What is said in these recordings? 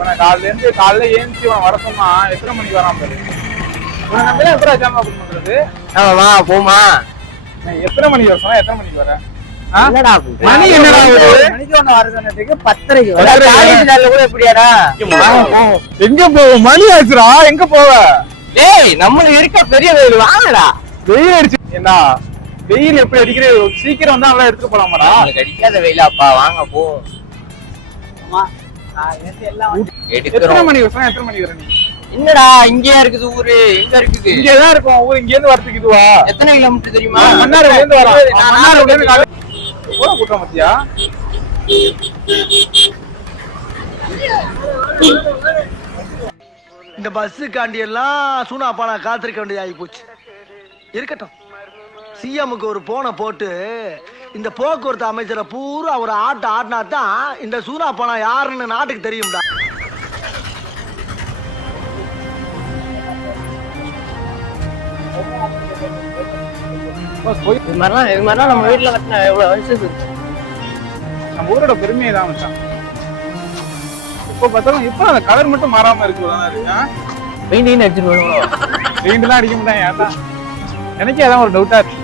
இப்ப நான் காலையில இருந்து காலைல ஏஞ்சி அவன் வர சொன்னா எத்தனை மணிக்கு வரான் பாரு? உன நம்பல எப்படா ஜாமா புக் பண்றது வா போமா நான் எத்தனை மணிக்கு வர சொன்னா எத்தனை மணிக்கு வரேன்? என்னடா மணி என்னடா? மணிக்கு ஒண்ணு பத்தரைக்கு நாள்ல கூட எப்படியாடா? எங்க போவ மணி ஆச்சுடா எங்க போவ? டேய் நம்மளுக்கு இருக்க பெரிய வெயில் வாங்கடா. வெயில் அடிச்சு என்ன வெயில் எப்படி அடிக்கிறது சீக்கிரம் வந்து அவளை எடுத்துட்டு போலாமாடா? அடிக்காத வெயிலாப்பா வாங்க போ. ஆமா. எத்தனை எடுக்கிறோம் மணிக்கு வர சொன்னா எத்தனை மணிக்கு வர நீ? என்னடா இங்கேயா இருக்குது ஊரு? எங்க இருக்குது? இங்கதான் இருக்கும். ஊர் இங்க இருந்து வரதுக்கு இதுவா? எத்தனை கிலோமீட்டர் தெரியுமா? மன்னார்ல இருந்து வரா நான் மன்னார்ல இருந்து காலை- எவ்வளவு கூட்டம் மத்தியா இந்த பஸ்ஸுக்காண்டி எல்லாம் சூனா பானா காத்திருக்க வேண்டியதாகி போச்சு. இருக்கட்டும். சிஎம்முக்கு ஒரு போனை போட்டு இந்த போக்குவரத்து அமைச்சரை பூரா ஒரு ஆட்ட ஆடினா தான் இந்த சூனா பானா யாருன்னு நாட்டுக்கு தெரியும்டா. போய் இது மாதிரிலாம் இது மாதிரிலாம் நம்ம வீட்டுல கட்டின இருக்கும் நம்ம ஊரோட பெருமையை தான் மச்சான். இப்போ பார்த்தாலும் இப்போ அந்த கலர் மட்டும் மாறாம இருக்கு இருக்கா பெயிண்டிங் அடிச்சுட்டு வருவோம் பெயிண்ட்லாம் அடிக்க மாட்டாங்க அதான் எனக்கே அதான் ஒரு டவுட்டா இருக்கு.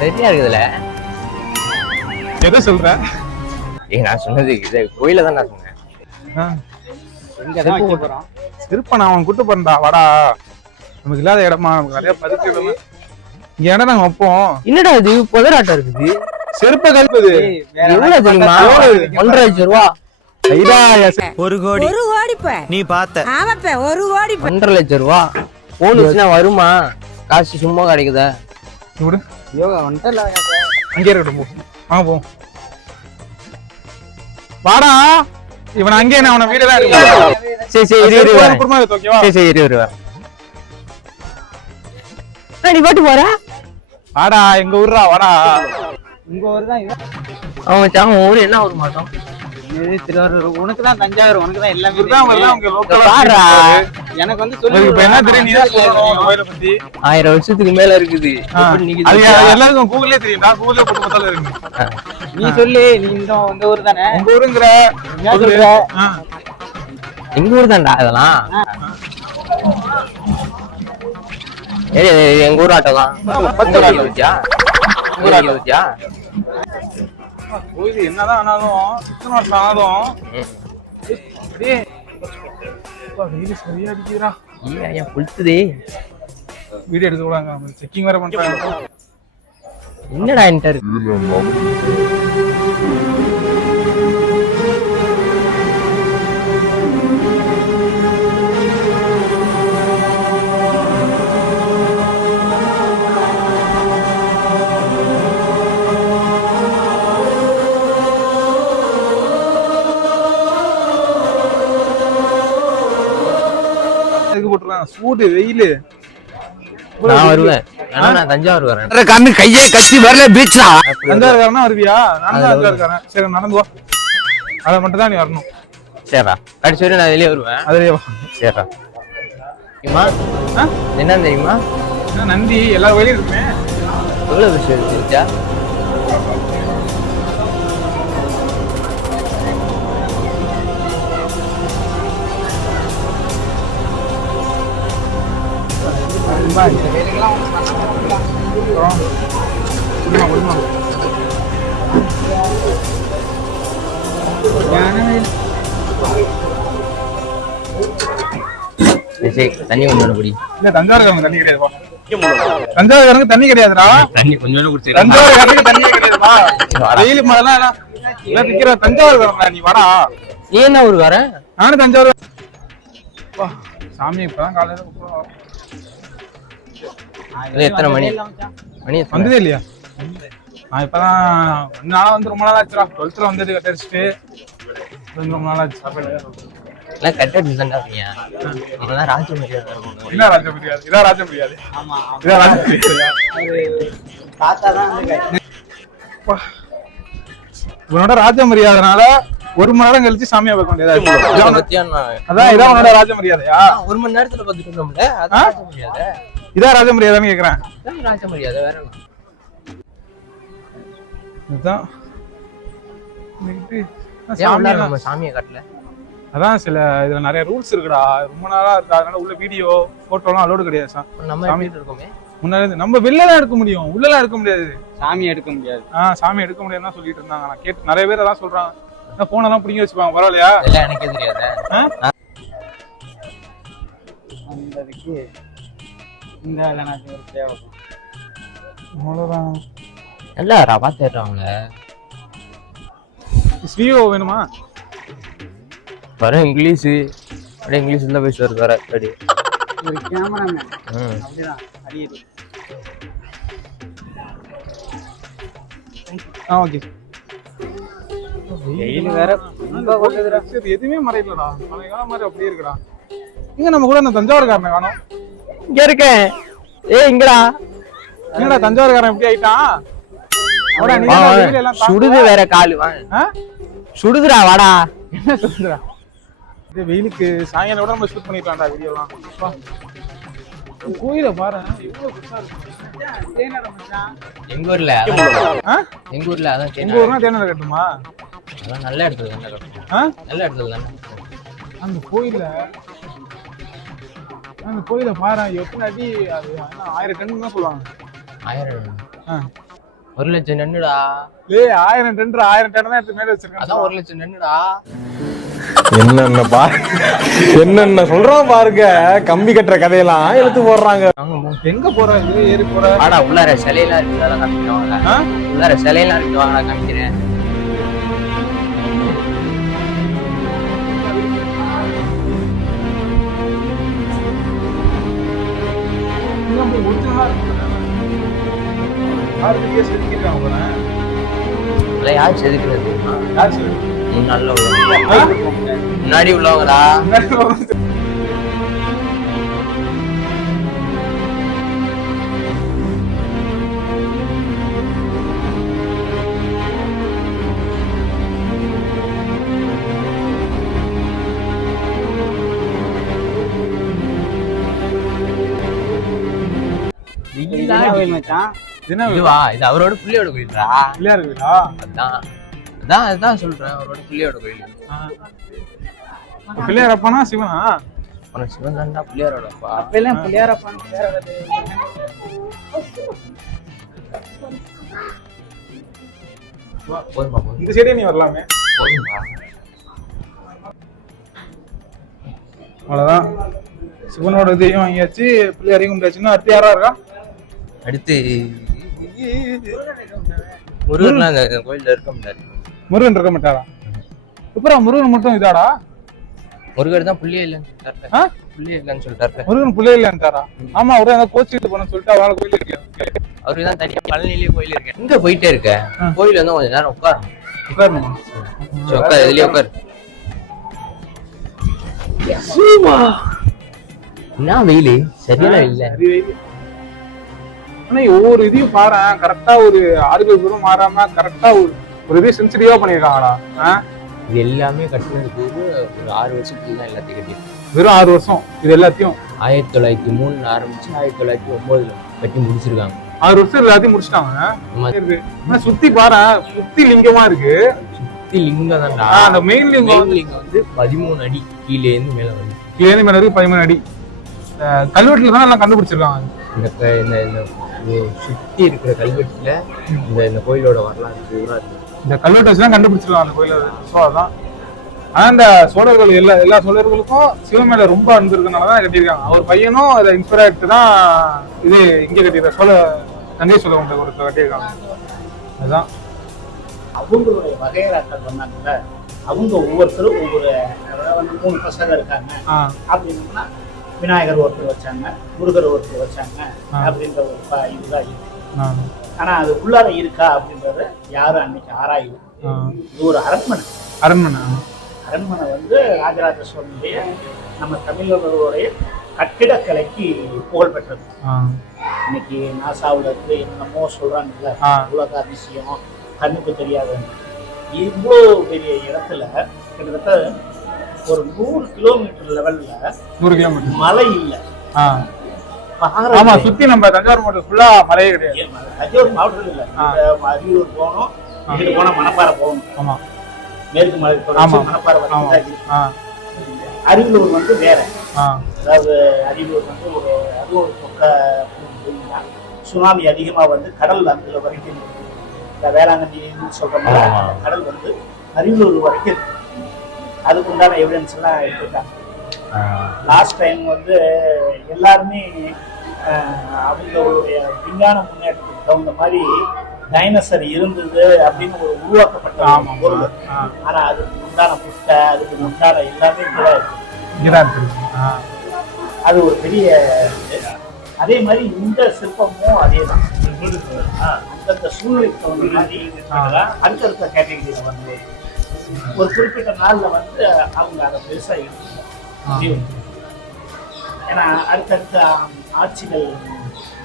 சரியா இருக்குதுல? எதை சொல்ற? ஏய் நான் சொன்னது இது கோயில தான் நான் சொன்னேன். சிற்ப நான் அவன் கூட்டு போறேன்டா வாடா. நமக்கு இல்லாத இடமா நமக்கு நிறைய பதுக்கு இடமா இங்க இடம் நாங்க வைப்போம்? என்னடா இது? புதராட்டம் இருக்குது. செருப்ப கழிப்பது. எவ்வளவு தெரியுமா? ஒன்றரை லட்சம் ரூபா. ஒரு கோடி. ஒரு கோடிப்ப. நீ பார்த்த. ஆமாப்ப ஒரு கோடிப்ப. ஒன்றரை லட்சம் ரூபா. போன் வச்சுனா வருமா? காசு சும்மா கிடைக்குதா? யோகா வந்துட்டு இல்ல? அங்கே இருக்கட்டும் போ. வாங்க போ. வாடா. இவன் அங்கே நான் அவன வீடு தான் இருக்கு சரி சரி இரு இரு வரேன். குடும்பம் இருக்கு ஓகேவா? சரி சரி இரு இரு வரேன். நீ பாட்டு போற? வாடா எங்க ஊர்ரா வாடா. உங்க ஊர் தான். அவன் மச்சான், ஊரு என்ன ஊர் மாட்டோம் இது திருவாரூர். உனக்கு தான் தஞ்சாவூர் உனக்கு தான் எல்லாமே உங்க. எனக்கு வந்து என்ன தெரியும்? சொல்லி உங்க பத்தி. ஆயிரம் வருஷத்துக்கு மேல இருக்குது. ஆ. எப்படி நீங்க அது தெரியா? எல்லாருக்கும் கூகுளே தெரியும். நான் கூகுளே போட்டு பார்த்தாலும் இருக்கு. நீ சொல்லு. நீ இந்த இந்த ஊர் தானே? உங்க ஊருங்கிற. என்ன சொல்ற. எங்க ஊர் தான்டா அதெல்லாம் ஏய், ஏய், ஏய், எங்க ஊர் ஆட்டோ தான் பத்து உங்க ரூபா. ஊர்ல வச்சியா? உங்க ஊர்ல வச்சியா? கோயில் என்னதான் ஆனாலும் இத்தனை வருஷம் ஆனாலும் அப்படியே அப்பா, வெயில் சரியா அடிக்குதுடா. ஏய், ஏன் புளுத்துதே? வீடியோ எடுக்க கூடாங்க செக்கிங் வேற பண்றாங்க என்னடா என்கிட்ட இருக்கு இதுக்கு போட்டுருக்காங்க. சூடு வெயில். நான் வருவேன். ஆனா நான் தஞ்சாவூர் வரேன். கண்ணு கையை கட்டி வரல பீச்சா தஞ்சாவூர்காரனா வருவியா? நான் தான் தஞ்சாவூர்காரன். சரி நடந்து வா அதை மட்டும் தான் நீ வரணும். சரிடா. கடைசி வரையும் நான் வெளியே வருவேன். அதுலயே வா. சரிடா. தெரியுமா? என்ன தெரியுமா? என்ன நந்தி? எல்லா வழியும் இருக்குமே. எவ்வளவு விஷயம் இருந்துச்சா குடிமா குடிமா சரி, சரி தண்ணி கொஞ்சம் குடி. இல்ல தஞ்சாவூர்காரங்க தண்ணி கிடையாது வா தஞ்சாவூர்காரங்க தண்ணி கிடையாதுடா. தண்ணி கொஞ்சம் குடிச்சு தஞ்சாவூர்காரங்க வெயில் மழைலாம் தஞ்சாவூர்காரங்க நீ? வாடா. நீ என்ன ஊருக்காரன்? நானும் தஞ்சாவூர் வா, சாமி இப்பதான் காலையில இது எத்தனை மணி? மணி? வந்ததே இல்லையா? நான் இப்பதான் வந்து நாளா வந்து ரொம்ப நாள் ஆச்சுடா. டுவெல்த்ல வந்தது கட்டடிச்சுட்டு வந்து ரொம்ப நாள் ஆச்சு எல்லாம் கட்ட டிசைன் பையன் இதெல்லாம் ராஜ மரியாதை இருக்கும் ராஜ முடியாது இதான் ராஜ முடியாது ஆமா இதான் ராஜ முடியாது தாத்தா தான் உன்னோட ராஜ மரியாதைனால ஒரு மணி நேரம் கழிச்சு சாமியா பார்க்க வேண்டியதா அதான் இதான் உன்னோட ராஜ மரியாதையா ஒரு மணி நேரத்துல பார்த்துட்டு இருந்தோம்ல அதான் மரியாதை இதான் ராஜ மரியாதைன்னு கேக்குறேன். இதான் ராஜ மரியாதை வேற இதுதான். நம்ம சாமியை காட்டல? அதான் சில இதுல நிறைய ரூல்ஸ் இருக்குடா. ரொம்ப நாளா இருக்கு. அதனால உள்ள வீடியோ போட்டோலாம் அலோடு கிடையாது நம்ம சாமி. இருக்கோமே? முன்னாடி நம்ம வெளிலலாம் எடுக்க முடியும். உள்ளலாம் எடுக்க முடியாது. சாமி எடுக்க முடியாது. ஆ சாமி எடுக்க முடியாதுன்னு சொல்லிட்டு இருந்தாங்க. நான் கேட்டு நிறைய பேர் அதான் சொல்றாங்க. போனெல்லாம் பிடிங்கி வச்சுப்பாங்க. பரவாயில்லையா? எனக்கே தெரியாது. இந்த எனக்கு அவ்வளவுதான். நல்லா ரவா தேடுறாங்க ஸ்ரீஓ வேணுமா? வர இங்கிலீஷு. அப்படியே இங்கிலீஷ்ல தான் பேசுவார் வர அப்படி ஒரு கேமராமேன் ம். அப்படிதான் ஆ ஓகே. வெயில் வேற ரொம்ப கொள்ளுதுடா. சரி எதுவுமே மறையலடா. பழைய காலம் மாதிரி அப்படியே இருக்குடா. இங்க நம்ம கூட அந்த தஞ்சாவூர்காரனை காணோம். இங்க இருக்கேன் ஏ இங்கடா. என்னடா தஞ்சாவூர்காரன் எப்படி ஆயிட்டான். சுடுது வேற காலு? சுடுதுடா வாடா. என்ன சொல்றா இது வெயிலுக்கு சாயங்காலம் கூட நம்ம ஷூட் பண்ணிக்கலாம்டா வீடியோலாம். கோயிலை பாரு. எங்க ஊர்ல? எங்க ஊர்ல? அதான் தேனா ஊர்னா தேனரை கட்டுமா அதான் நல்ல இடத்துல கட்டணும் ஆ? நல்ல இடத்துல அந்த கோயில அந்த கோயிலை பாரு எத்தனை அடி அது ஆயிரம் டன் தான் சொல்லுவாங்க. ஆயிரம் ஆ. ஒரு லட்சம் நன்னுடா ஏய் ஆயிரம் டன் ஆயிரம் டன் தான் எடுத்து மேல வச்சிருக்காங்க? அதான் ஒரு லட்சம் நன்னுடா என்னென்ன பா என்னென்ன சொல்றான் பாருங்க. கம்பி கட்டுற கதையெல்லாம் எடுத்து போடுறாங்க. எங்க போற? இது ஏறி போற? வாடா உள்ளார சிலையெல்லாம் இருக்கு அதெல்லாம் காமிக்கிறேன் ஆ? உள்ளார சிலையெல்லாம் இருக்கு வாங்கடா காமிக்கிறேன். இதெல்லாம் போய் ஒரிஜினலா இருக்கு யாருக்கு செதுக்கிருக்காங்க போல இல்லை யார் செதுக்குறது? யார் உள்ளவங்க முன்னாடி உள்ளவங்கடா கோயில் மச்சான் என்ன இதுவா? இது அவரோட புள்ளியோட கோயில்டா பிள்ளையார் கோயிலா அதான். அதான் அதான் சொல்றேன். அவரோட புள்ளியோட கோயில். பிள்ளையார் அப்பனா சிவனா? உனக்கு சிவன் தான்டா புள்ளியாரோடப்பா. அப்பெல்லாம் பிள்ளையாரப்பான்னு பேர வருது. போதுமா போதும். இந்த சைடே நீ வரலாமே. போதும்பா அவ்வளவுதான். சிவனோட இதையும் வாங்கியாச்சு பிள்ளையாரையும் கும்பிட்டாச்சுன்னா அடுத்து யாரா இருக்கா? அடுத்து முருகன்லாம் அந்த கோயில்ல இருக்க முடியாது முருகன் இருக்க மாட்டாரா? அப்புறம் முருகன் மட்டும் இதாடா? முருகர் தான் புள்ளியே இல்லைன்னு? புள்ளியே இல்லைன்னு சொல்லிட்டாரு முருகன் பிள்ளை இல்லைன்ட்டாரா? ஆமா அவரே ஏதாவது கோச்சிட்டு போன சொல்லிட்டு அவரால் கோயில் இருக்கு அவருக்கு தான் தனியா பழனிலேயே கோயில் இருக்கு இங்க போயிட்டே இருக்க? கோயில் வந்து கொஞ்ச நேரம் உட்காரும்? உட்காரணும் சரி, உட்காரு இதுலயே உட்காரு. என்ன வெயிலு? சரியான வெயில். ஆனா ஒவ்வொரு இதையும் பாரு கரெக்டா ஒரு ஆறுகள் தூரம் மாறாம கரெக்டா ஒரு ஒரு இதையும் சென்சிட்டிவா பண்ணிருக்காங்கடா ஆ? இது எல்லாமே கட்டினதுக்கு ஒரு ஆறு வருஷத்துக்கு தான் எல்லாத்தையும் கட்டி வெறும் ஆறு வருஷம் இது எல்லாத்தையும்? ஆயிரத்தி தொள்ளாயிரத்தி மூணுல ஆரம்பிச்சு ஆயிரத்தி தொள்ளாயிரத்தி ஒன்பதுல கட்டி முடிச்சிருக்காங்க. ஆறு வருஷம் எல்லாத்தையும் முடிச்சிட்டாங்க. ஆனா சுத்தி பாரு சுத்தி லிங்கமா இருக்கு. சுத்தி லிங்கம் தான்டா. அந்த மெயின் லிங்கம் வந்து பதிமூணு அடி கீழே இருந்து மேல வருது. கீழே மேல இருக்கு பதிமூணு அடி. கல்வெட்டுல தான் எல்லாம் கண்டுபிடிச்சிருக்காங்க? இந்த சுத்தி இருக்கிற கல்வெட்டுல இந்த இந்த கோயிலோட வரலாறு பூரா இருக்கு. இந்த கல்வெட்டு தான் கண்டுபிடிச்சிருக்காங்க அந்த கோயில. ஸோ அதான். ஆனா இந்த சோழர்கள் எல்லா எல்லா சோழர்களுக்கும் சிவன் மேல ரொம்ப அன்பு இருக்கனால தான் கட்டியிருக்காங்க. அவர் பையனும் அதை இன்ஸ்பயர் ஆகிட்டு தான் இது இங்க கட்டியிருக்காங்க சோழ தஞ்சை சோழ கொண்ட ஒரு கட்டியிருக்காங்க. அதுதான் அவங்களுடைய வகையறாக்கள் வந்தாங்கல்ல அவங்க ஒவ்வொருத்தரும் ஒவ்வொரு மூணு பசங்க இருக்காங்க. அப்படின்னா விநாயகர் ஒருத்தர் வச்சாங்க முருகர் ஒருத்தர் வச்சாங்க. அப்படின்ற ஒரு இதுதான் இருக்கு. ஆனா அது உள்ளார இருக்கா அப்படின்றத யாரும் அன்னைக்கு ஆராயும் ஆ. இது ஒரு அரண்மனை. அரண்மனை அரண்மனை வந்து ராஜராஜ சோழனுடைய நம்ம தமிழர்களுடைய கட்டிடக்கலைக்கு புகழ் பெற்றது. இன்னைக்கு நாசாவுல இருந்து என்னமோ சொல்றாங்கல்ல. உலக அதிசயம் கண்ணுக்கு தெரியாத இவ்வளோ பெரிய இடத்துல கிட்டத்தட்ட ஒரு நூறு கிலோமீட்டர் லெவல்ல நூறு கிலோமீட்டர் மலை இல்லை. ஆமா. சுத்தி நம்ம தஞ்சாவூர் மாவட்டம் ஃபுல்லா மலையே கிடையாது? தஞ்சாவூர் மாவட்டத்தில் இல்லை. அரியலூர் போகணும் இங்கிட்டு போனா மணப்பாறை போகணும். ஆமா. மேற்கு மலை மணப்பாறை அரியலூர் வந்து வேற. அதாவது அரியலூர் வந்து ஒரு அது ஒரு பக்க. சுனாமி அதிகமா வந்து கடல் அந்த வரைக்கும். இந்த வேளாங்கண்ணின்னு சொல்ற மாதிரி கடல் வந்து அரியலூர் வரைக்கும் இருக்கு. அதுக்கு உண்டான எவிடன்ஸ் எல்லாம் எடுத்துருக்காங்க. லாஸ்ட் டைம் வந்து எல்லாருமே அவங்களுடைய விஞ்ஞான முன்னேற்றத்துக்கு தகுந்த மாதிரி டைனசர் இருந்தது அப்படின்னு ஒரு உருவாக்கப்பட்ட ஆமா பொருள். ஆனா அதுக்கு உண்டான முட்டை அதுக்கு உண்டான எல்லாமே. இங்கதான் இருக்கு. அது ஒரு பெரிய. அதே மாதிரி இந்த சிற்பமும் அதே தான். அந்தந்த சூழ்நிலைக்கு தகுந்த மாதிரி அடுத்தடுத்த கேட்டகரியில வந்து ஒரு குறிப்பிட்ட நாள்ல வந்து அவங்க அதை பெருசா எடுத்துக்கணும் ஏன்னா அடுத்தடுத்த ஆட்சிகள்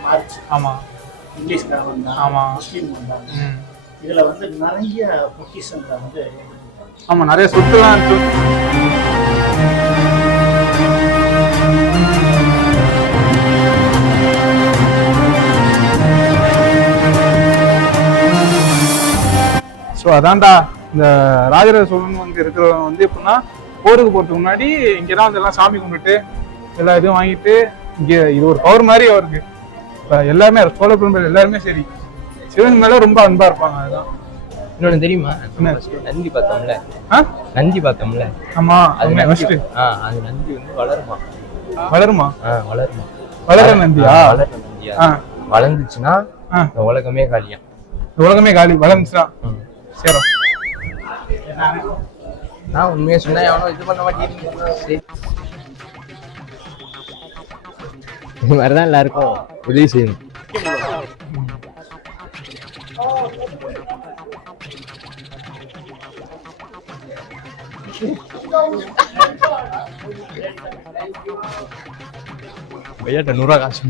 மாறிச்சு. ஆமா. இங்கிலீஷ்காரன் வந்தாங்க ஆமா. முஸ்லீம் வந்தாங்க இதுல வந்து நிறைய பொக்கிஷங்களை வந்து ஆமா நிறைய சொத்துலாம் ஸோ அதான்டா. இந்த ராஜராஜ சோழன் வந்து இருக்கிறவங்க வந்து எப்படின்னா போருக்கு போறதுக்கு முன்னாடி இங்கதான் வந்து எல்லாம் சாமி கும்பிட்டு எல்லா இதுவும் வாங்கிட்டு இங்க இது ஒரு பவர் மாதிரி அவருக்கு. இப்ப எல்லாருமே சோழ பெரும்பல் எல்லாருமே சரி. சிவன் மேல ரொம்ப அன்பா இருப்பாங்க அதுதான் இன்னொன்னு தெரியுமா? நந்தி பார்த்தோம்ல? ஆ? நந்தி பார்த்தோம்ல? ஆமா அது நந்தி. அது நந்தி வந்து வளருமா? வளருமா? வளருமா? வளர நந்தியா ஆ, வளர்ற நந்தியா. வளர்ந்துச்சுன்னா உலகமே காலியா? உலகமே காலி வளர்ந்துச்சுதான் ம். நான் உண்மையா சொன்னா எவனோ இது பண்ண சரி. இது மாதிரிதான் எல்லாருக்கும் உதவி செய்யணும் பையாட்ட நூறுரூவா காசு.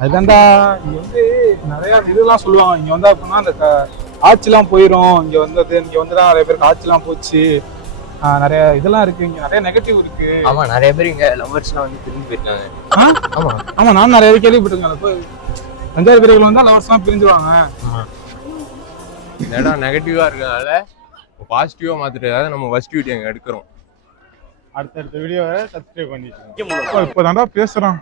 அதுதான்டா இங்க வந்து நிறைய இதெல்லாம் சொல்லுவாங்க இங்க வந்து அப்படின்னா அந்த க- ஆட்சிலாம் போயிரும் இங்க வந்தது இங்க வந்துதான் நிறைய பேருக்கு ஆட்சிலாம் போச்சு நிறைய இதெல்லாம் இருக்கு இங்க நிறைய நெகட்டிவ் இருக்கு ஆமா நிறைய பேர் இங்க லவர்ஸ்லாம் வந்து திரும்பி போயிருக்காங்க ஆ? ஆமா ஆமா நான் நிறைய கேள்விப்பட்டிருக்கேன் இப்போ பஞ்சாயத்து பிரிவுகள் வந்தா லவர்ஸ்லாம் பிரிஞ்சுருவாங்க இந்த இடம் நெகட்டிவா இருக்கனால பாசிட்டிவா மாத்துறதுக்காக நம்ம ஃபர்ஸ்ட் வீடியோ அங்க எடுக்கிறோம் அடுத்தடுத்த வீடியோவை சப்ஸ்கிரைப் பண்ணிட்டு இப்போதான்டா பேசுறான்